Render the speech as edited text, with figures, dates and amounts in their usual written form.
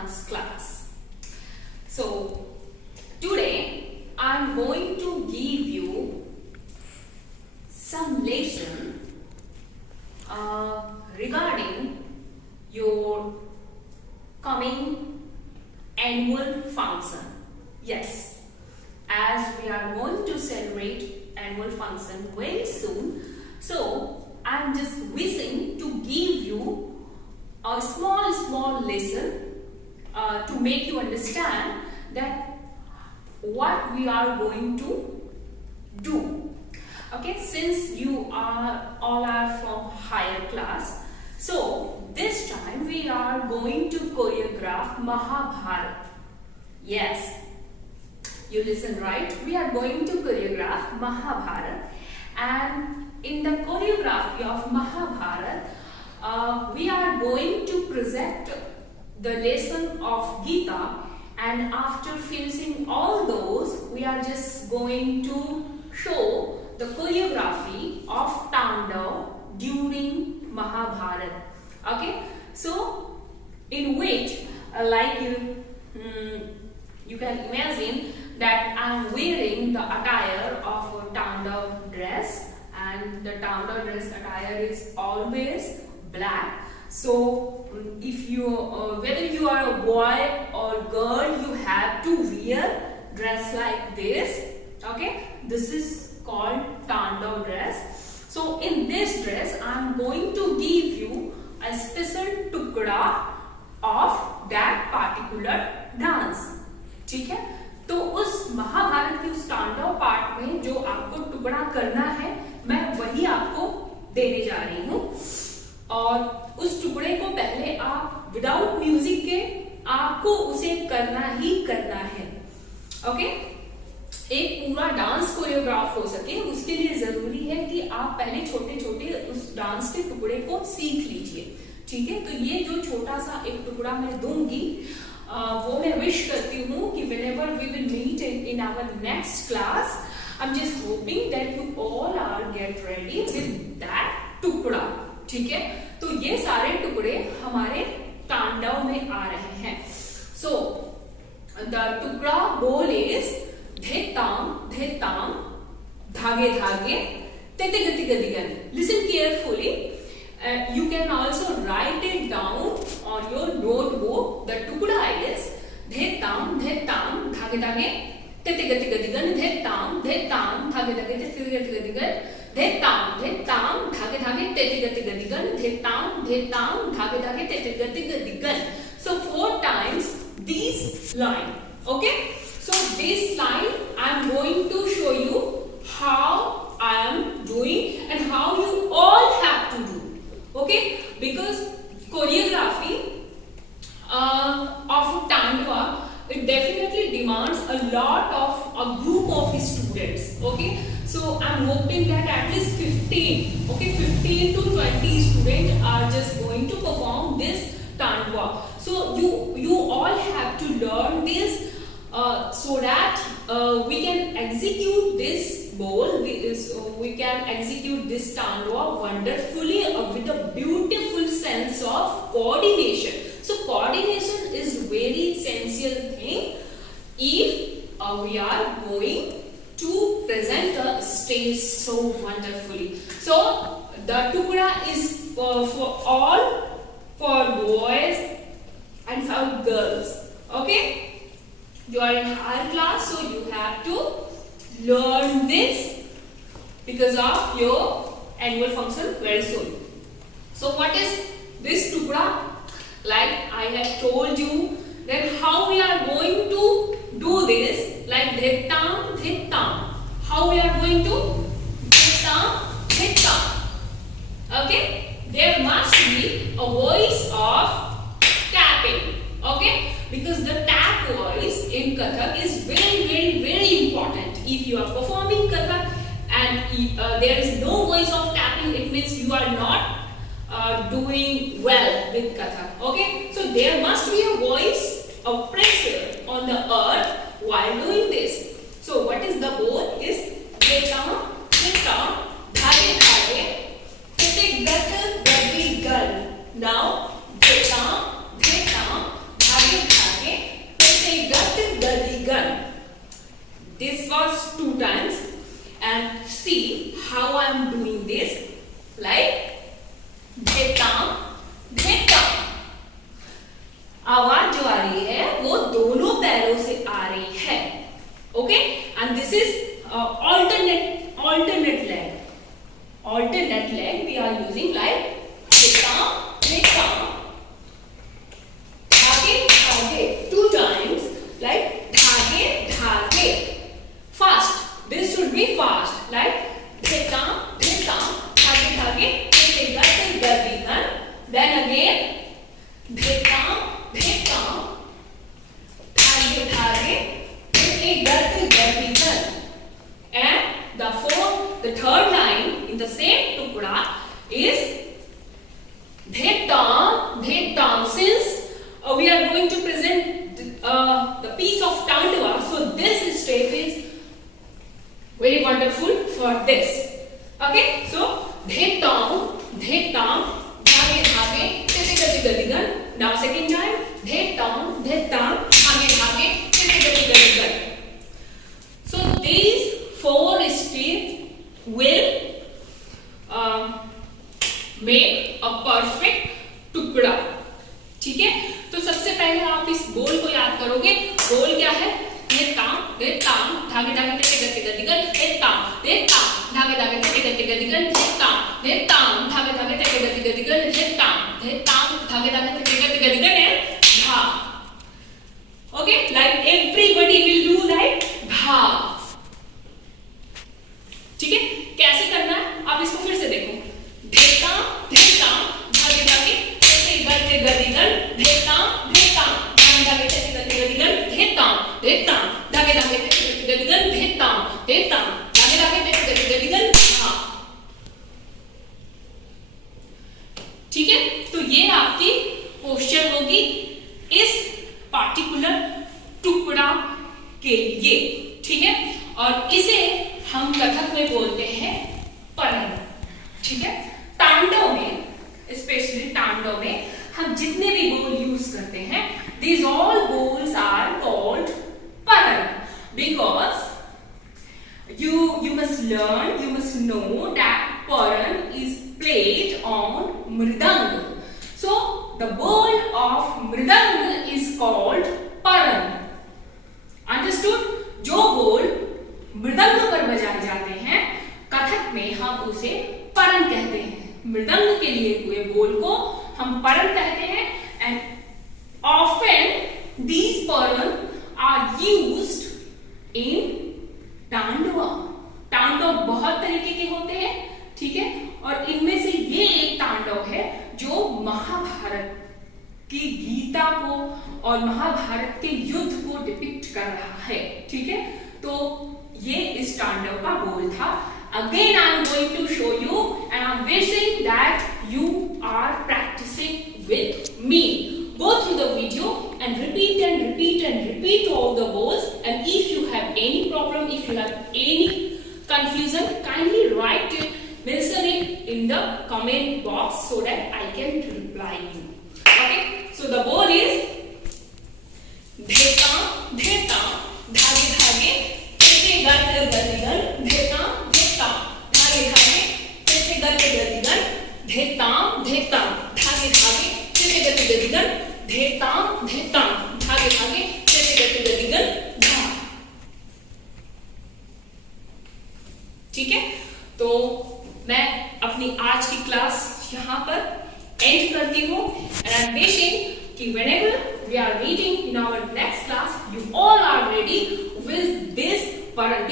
dance class. So today I'm going to give you some lesson regarding your coming annual function. Yes, as we are going to celebrate annual function very soon, so I'm just wishing to give you a small lesson to make you understand that what we are going to do. Okay, since you are all are from higher class, so this time we are going to choreograph Mahabharata. Yes, you listen right. We are going to choreograph Mahabharata, and in the choreography of Mahabharata, we are going to present the lesson of Gita, and after finishing all those, we are just going to show the choreography of Tandav during Mahabharata. Okay, so in which like you can imagine that I am wearing the attire of a Tandav dress, and the Tandav dress attire is always black. So if you whether you are a boy or girl, you have to wear dress like this. Okay, this is called Tandav dress. So in this dress I am going to give you a special tukda of that particular dance. ठीक है, तो उस महाभारत के उस तांडव part में जो आपको टुकड़ा करना है, मैं वही आपको देने जा रही हूँ। और उस टुकड़े को पहले आप विदाउट म्यूजिक के आपको उसे करना ही करना है। ओके, एक पूरा डांस कोरियोग्राफ हो सके उसके लिए जरूरी है कि आप पहले छोटे छोटे उस डांस के टुकड़े को सीख लीजिए। ठीक है, तो ये जो छोटा सा एक टुकड़ा मैं दूंगी, वो मैं विश करती हूँ कि whenever we will meet in our next class, I'm just hoping that you all are get ready with that टुकड़ा। ठीक है, तो ये सारे टुकड़े हमारे तांडव में आ रहे हैं। So the टुकड़ा बोल is धेताम धागे धागे तेते गति गदिगन। Listen carefully. You can also write it down on your notebook. The tukda is धेताम धागे धागे तेते गति गदिगन, धेताम धागे धागे तेते गति गदिगन, धेताम धागे धागे तेते गति गदिगन, धेताम धागे धागे तेते गति गदिगन. So 4 times these line. Okay, so this line I am going to show you how I am doing and how you all have to do. Okay, because choreography of Tandava, it definitely demands a lot of a group of students. Okay, so I'm hoping that at least 15, okay, 15 to 20 students are just going to perform this Tandava. So you all have to learn this so that we can execute this bowl, we can execute this Tandava wonderfully with a beautiful sense of coordination. So coordination is very essential thing if we are going to present a stage so wonderfully. So the tukda is for all, for boys and for girls. Okay, you are in higher class, so you have to learn this because of your annual function very soon. So what is this tukda? Like I have told you, then how we are going to do this, like dhetam. How we are going to dhetam. Okay, there must be a voice of tapping. Okay, because the tap voice in Kathak is very important. If you are performing Kathak and there is no voice of tapping, it means you are not doing well with Kathak. Okay, so there must be a voice of pressure on the earth while doing this. So what is the bowl is dhetam, dhage dhage, tete gat gadi gal. Now dhetam, dhage this was 2 times and see how I am doing this, like धेताम धेताम। आवाज जो आ रही है वो दोनों पैरों से आ रही है, okay. And this is alternate leg we are using like धेताम धेताम, धागे धागे 2 times like धागे धागे। Fast, this should be fast, like धेताम धेताम, धागे धागे, then again धेताम धेताम, धागे धागे, and the third line in the same tukda is धेताम धेताम। Since we are going to present the piece of Tandava, so this step is very wonderful for this, okay। So धेताम धेताम, धागे धागे, तिति गति गतिगन। Now second time धेताम धेताम, धागे धागे, तिति गति गतिगन। So these 4 steps will make a perfect टुकड़ा, ठीक है। तो सबसे पहले आप इस बोल को याद करोगे। बोल क्या है? धेताम धेताम, धागे धागे, तिति गति गतिगन, धेताम धेताम, धागे धागे, तिति गति गतिगन, धेताम धेताम, धागे धागे, तिति गति गतिगन, धेताम धेताम, धागे धागे, तिति गति गतिगन है धा, okay. Like everybody will do like धा, ठीक है। कैसे करना है आप इसको फिर से देखो। धेताम धेताम, धागे धागे, तिति गति गतिगन, धेताम धेताम, धागे धागे, तिति गति गतिगन, धेताम धेताम, धागे धागे, तिति गति गतिगन, धेताम धेताम, धागे धागे, तिति गति गतिगन धा, ठीक है। तो ये आपकी पोस्चर होगी इस पार्टिकुलर टुकड़ा के लिए, ठीक है। और इसे हम कथक में बोलते हैं परन, ठीक है। तांडव में, स्पेशली तांडव में हम जितने भी बोल यूज करते हैं, these all balls are called paran, because you must learn, you must know that paran is played on mridang. So the ball of mridang is called paran, understood? जो बोल मृदंग पर बजाए जाते हैं कथक में हम उसे परन कहते हैं। मृदंग के लिए हुए बोल को हम परन कहते हैं। एंड ऑफन दीज परन आर यूज्ड इन तांडवा। तांडव बहुत तरीके के होते हैं, ठीक है। और इनमें से ये एक तांडव है जो महाभारत की गीता को और महाभारत के युद्ध को डिपिक्ट कर रहा है, ठीक है। तो ये इस तांडव का बोल था। Again I am going to show you and I am wishing that you are practicing with me. Go through the video and repeat and repeat and repeat all the words, and if you have any problem, if you have any confusion, kindly write it, mention it in the comment box so that I can reply you. Okay, so the bowl is धेताम धेताम, धागे धागे, तिति गति गतिगन, धेताम धेताम, धागे धागे, तिति गति गतिगन, धेताम धेताम, धागे धागे, तिति गति गतिगन, धेताम धेताम, धागे धागे, तिति गति गतिगन धा, ठीक है। तो मैं अपनी आज की क्लास यहाँ पर एंड करती हूँ, and I'm wishing कि whenever we are meeting in our next class, you all are ready with this paran.